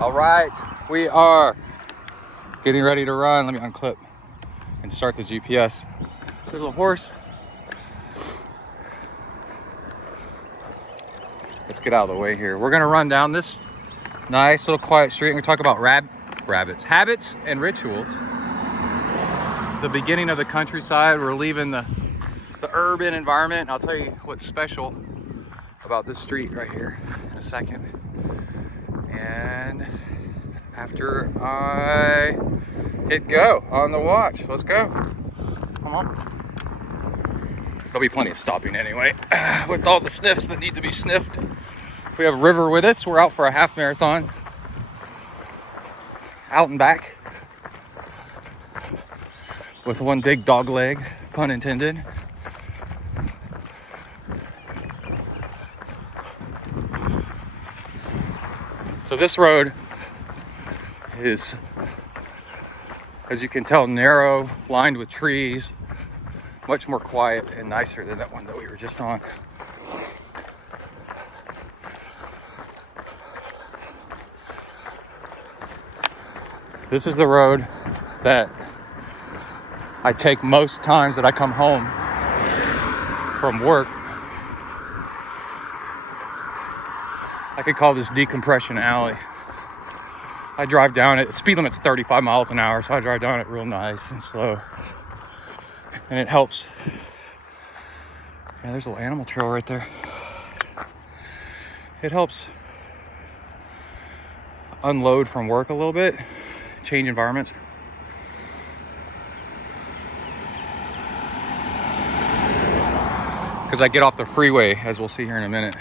All right, we are getting ready to run. Let me unclip and start the GPS. There's a horse. Let's get out of the way here. We're gonna run down this nice little quiet street and we talk about rabbits, habits and rituals. It's the beginning of the countryside. We're leaving the urban environment. I'll tell you what's special about this street right here in a second. And after I hit go on the watch, let's go. Come on. There'll be plenty of stopping anyway, with all the sniffs that need to be sniffed. We have River with us. We're out for a half marathon. Out and back. With one big dog leg, pun intended. So this road is, as you can tell, narrow, lined with trees, much more quiet and nicer than that one that we were just on. This is the road that I take most times that I come home from work. I could call this decompression alley. I drive down it. The speed limit's 35 miles an hour, so I drive down it real nice and slow. And it helps. Yeah, there's a little animal trail right there. It helps unload from work a little bit, change environments. Because I get off the freeway, as we'll see here in a minute.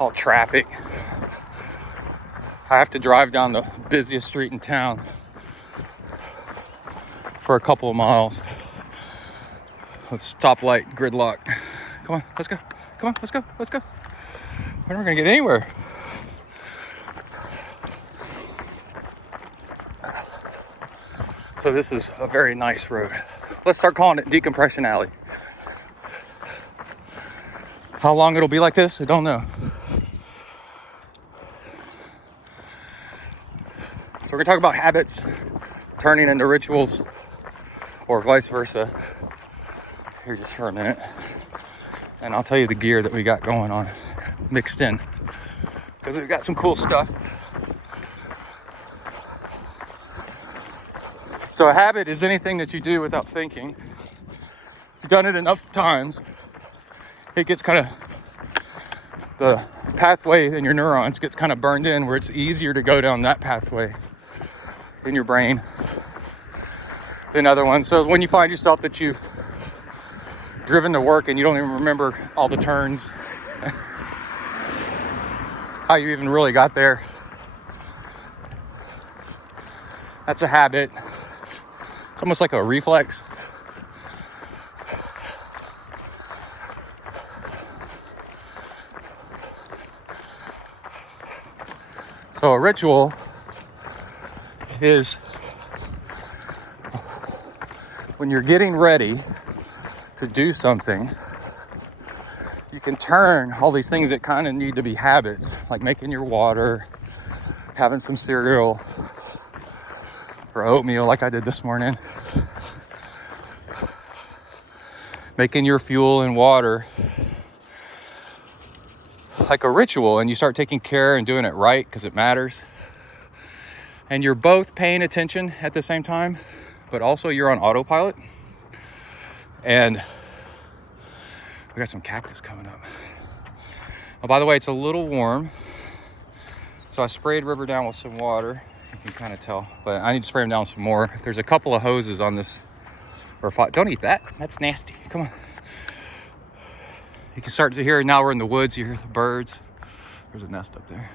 All traffic. I have to drive down the busiest street in town for a couple of miles with stoplight gridlock. Come on, let's go. Come on, let's go. Let's go. We're not gonna get anywhere. So this is a very nice road. Let's start calling it Decompression Alley. How long it'll be like this, I don't know. So we're gonna talk about habits turning into rituals, or vice versa, here just for a minute. And I'll tell you the gear that we got going on, mixed in, because we've got some cool stuff. So a habit is anything that you do without thinking. You've done it enough times, it gets kind of, the pathway in your neurons gets kind of burned in, where it's easier to go down that pathway in your brain than other ones. So when you find yourself that you've driven to work and you don't even remember all the turns, how you even really got there, that's a habit. It's almost like a reflex. So a ritual is when you're getting ready to do something, you can turn all these things that kind of need to be habits, like making your water, having some cereal or oatmeal like I did this morning, making your fuel and water, like a ritual, and you start taking care and doing it right because it matters. And you're both paying attention at the same time, but also you're on autopilot. And we got some cactus coming up. Oh, by the way, it's a little warm. So I sprayed River down with some water. You can kind of tell, but I need to spray him down some more. There's a couple of hoses on this. Don't eat that. That's nasty. Come on. You can start to hear, now we're in the woods, you hear the birds. There's a nest up there.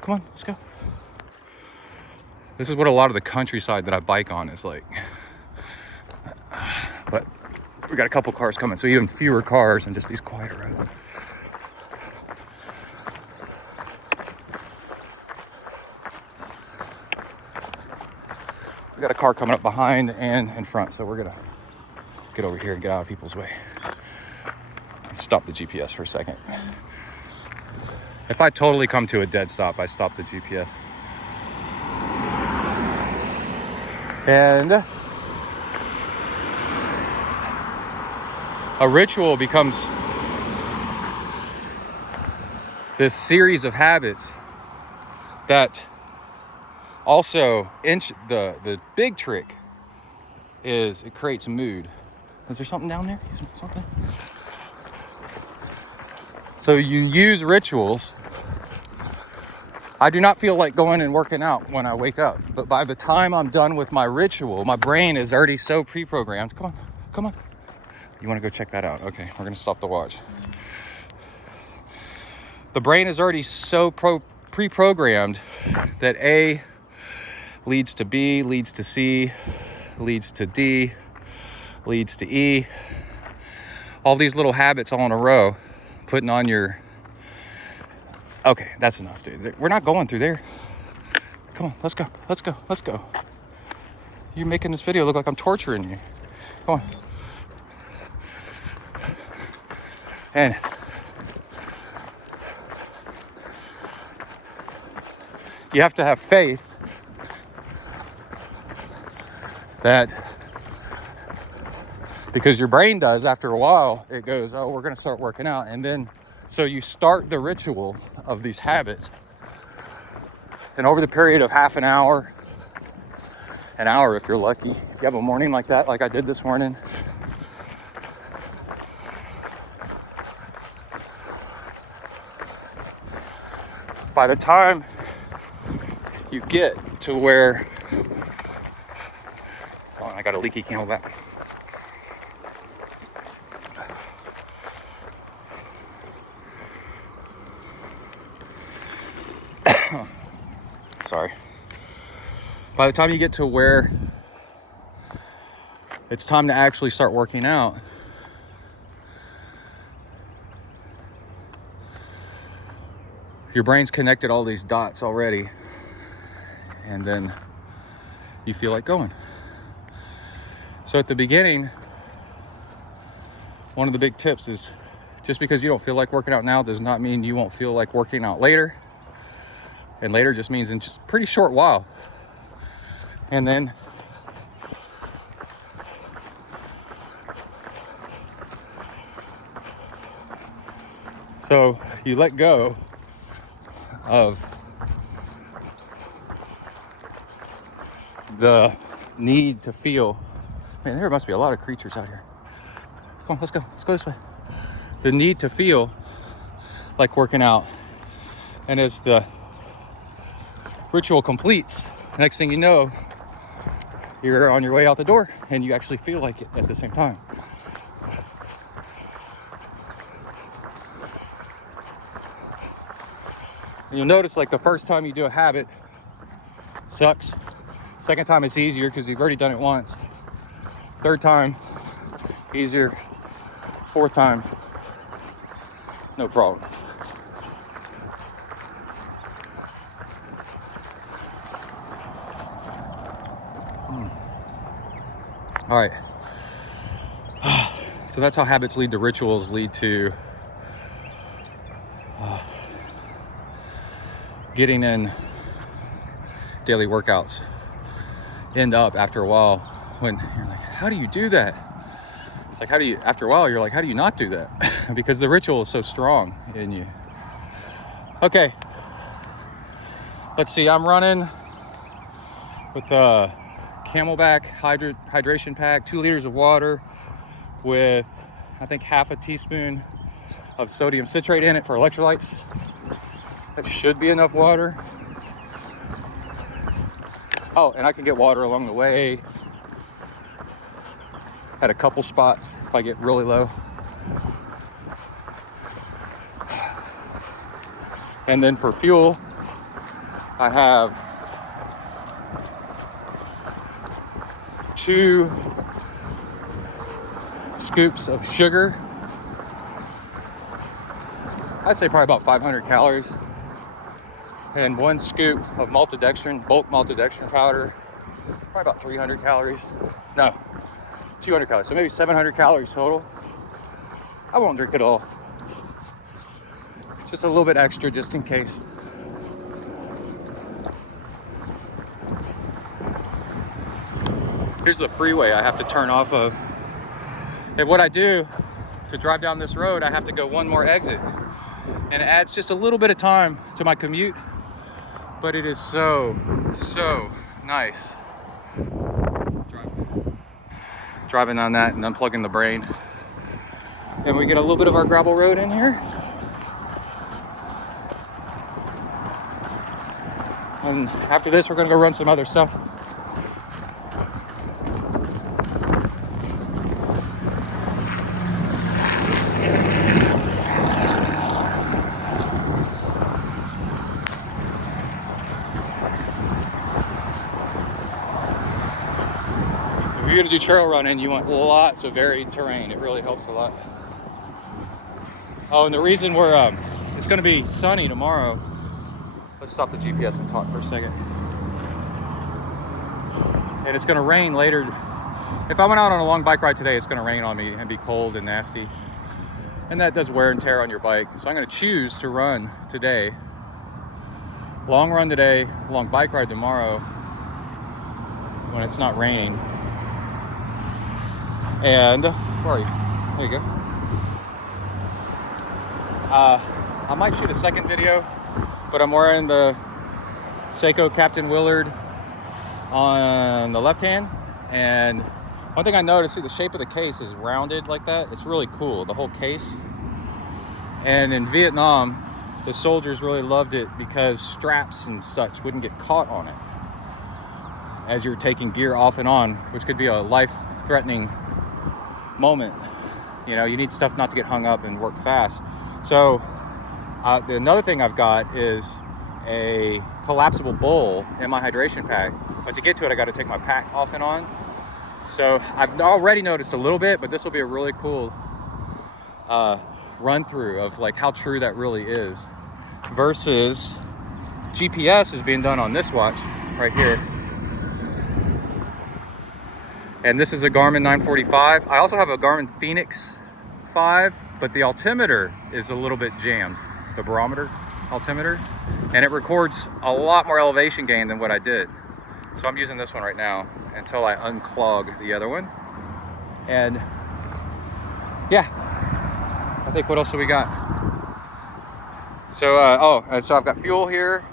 Come on, let's go. This is what a lot of the countryside that I bike on is like. But we got a couple cars coming, so even fewer cars and just these quiet roads. We got a car coming up behind and in front, so we're gonna get over here and get out of people's way. Stop the GPS for a second. If I totally come to a dead stop, I stop the GPS. And a ritual becomes this series of habits that also, the big trick is it creates mood. Is there something down there? Something? So you use rituals. I do not feel like going and working out when I wake up, but by the time I'm done with my ritual, my brain is already so pre-programmed. Come on. You want to go check that out? Okay, we're gonna stop the watch. The brain is already so pre-programmed that A leads to B, leads to C, leads to D, leads to E. All these little habits all in a row, putting on your... Okay, that's enough, dude. We're not going through there. Come on, let's go. You're making this video look like I'm torturing you. Come on. And you have to have faith that, because your brain does, after a while, it goes, oh, we're gonna start working out. And then, so you start the ritual of these habits. And over the period of half an hour if you're lucky, if you have a morning like that, like I did this morning, by the time you get to where, oh, I got a leaky Camelback. Sorry. By the time you get to where it's time to actually start working out, your brain's connected all these dots already, and then you feel like going. So at the beginning, one of the big tips is, just because you don't feel like working out now does not mean you won't feel like working out later. And later just means in just a pretty short while. And then so you let go of the need to feel. Man, there must be a lot of creatures out here. Come on, let's go this way. The need to feel like working out. And as the ritual completes, next thing you know, you're on your way out the door and you actually feel like it at the same time. And you'll notice, like, the first time you do a habit, it sucks. Second time it's easier because you've already done it once. Third time, easier. Fourth time, no problem. All right. So that's how habits lead to rituals, lead to getting in daily workouts. End up after a while when you're like, how do you do that? It's like, after a while, you're like, how do you not do that? Because the ritual is so strong in you. Okay. Let's see, I'm running with a Camelback hydration pack, 2 liters of water with, I think, half a teaspoon of sodium citrate in it for electrolytes. That should be enough water. Oh, and I can get water along the way at a couple spots if I get really low. And then for fuel, I have 2 scoops of sugar. I'd say probably about 500 calories. And 1 scoop of maltodextrin, bulk maltodextrin powder, probably about 300 calories. No, 200 calories, so maybe 700 calories total. I won't drink it all. It's just a little bit extra just in case. Here's the freeway I have to turn off of. And what I do to drive down this road, I have to go one more exit. And it adds just a little bit of time to my commute, but it is so nice. Driving on that and unplugging the brain. And we get a little bit of our gravel road in here. And after this, we're gonna go run some other stuff. If you're gonna do trail running, you want lots of varied terrain. It really helps a lot. Oh, and the reason we're, it's gonna be sunny tomorrow. Let's stop the GPS and talk for a second. And it's gonna rain later. If I went out on a long bike ride today, it's gonna rain on me and be cold and nasty. And that does wear and tear on your bike. So I'm gonna choose to run today. Long run today, long bike ride tomorrow when it's not raining. And, where are you? There you go. I might shoot a second video, but I'm wearing the Seiko Captain Willard on the left hand. And one thing I noticed, see, the shape of the case is rounded like that. It's really cool, the whole case. And in Vietnam, the soldiers really loved it because straps and such wouldn't get caught on it as you're taking gear off and on, which could be a life-threatening moment. You know, you need stuff not to get hung up and work fast. So another thing I've got is a collapsible bowl in my hydration pack, but to get to it I got to take my pack off and on. So I've already noticed a little bit, but this will be a really cool run through of like how true that really is versus GPS is being done on this watch right here. And this is a Garmin 945. I also have a Garmin Fenix 5, but the altimeter is a little bit jammed, the barometer altimeter, and it records a lot more elevation gain than what I did. So I'm using this one right now until I unclog the other one. And yeah, I think what else do we got? So, so I've got fuel here,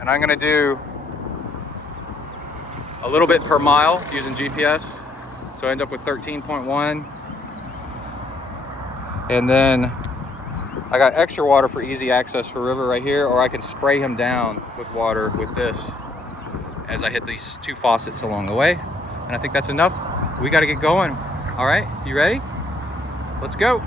and I'm gonna do a little bit per mile using GPS. So I end up with 13.1. And then I got extra water for easy access for River right here, or I can spray him down with water with this as I hit these two faucets along the way. And I think that's enough. We got to get going. All right, you ready? Let's go.